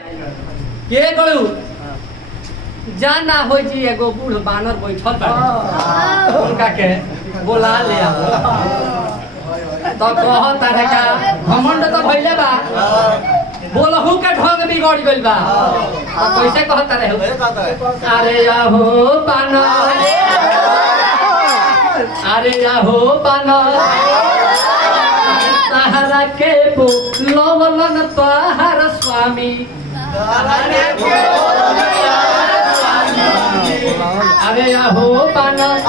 के करू जाना हो जी एगो बूढ़ बानर बैठल बा उनका के बोला ले आओ तो कहत तारे का घमंड तो भइले बा बोलहु के ढंग बिगड़ गइल बा तो कैसे कहत तारे हो अरे आहो बानर अरे आहो बानर तहरा के बोलवन तहर स्वामी अरे आहो बानर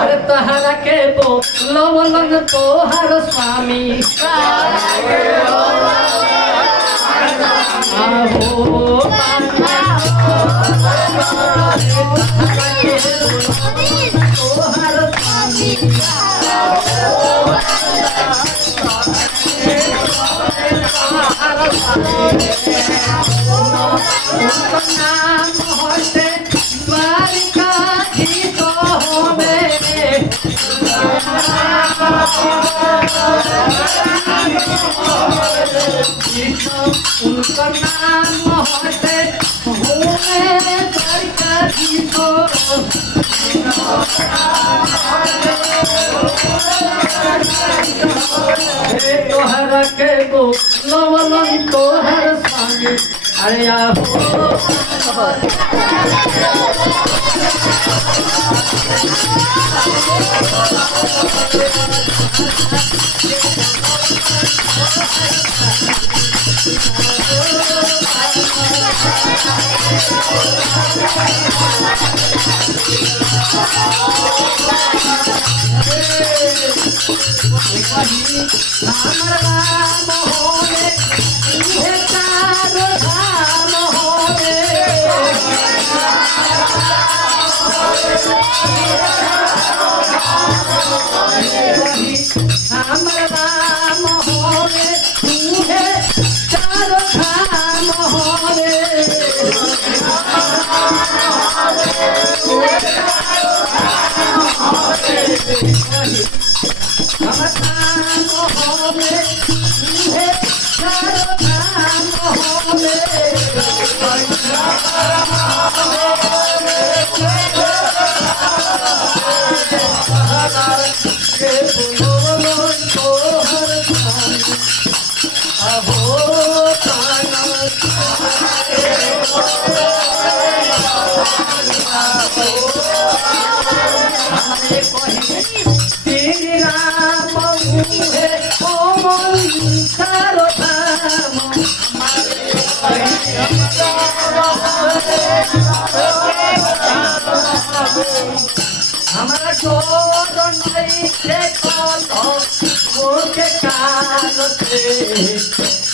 अरे तहरा के बोलवन तोहर स्वामी आहो उनका नाम हटे होमे द्वारिका जीतो तोहर के बोलवन तोहर स्वामी अरे आहो हमारा छोड़ नहीं के कलो वो के काल से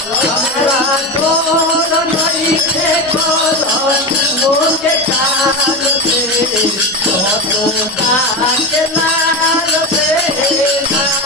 हमारा छोड़ नहीं के कलो वो के काल से तो के लाल से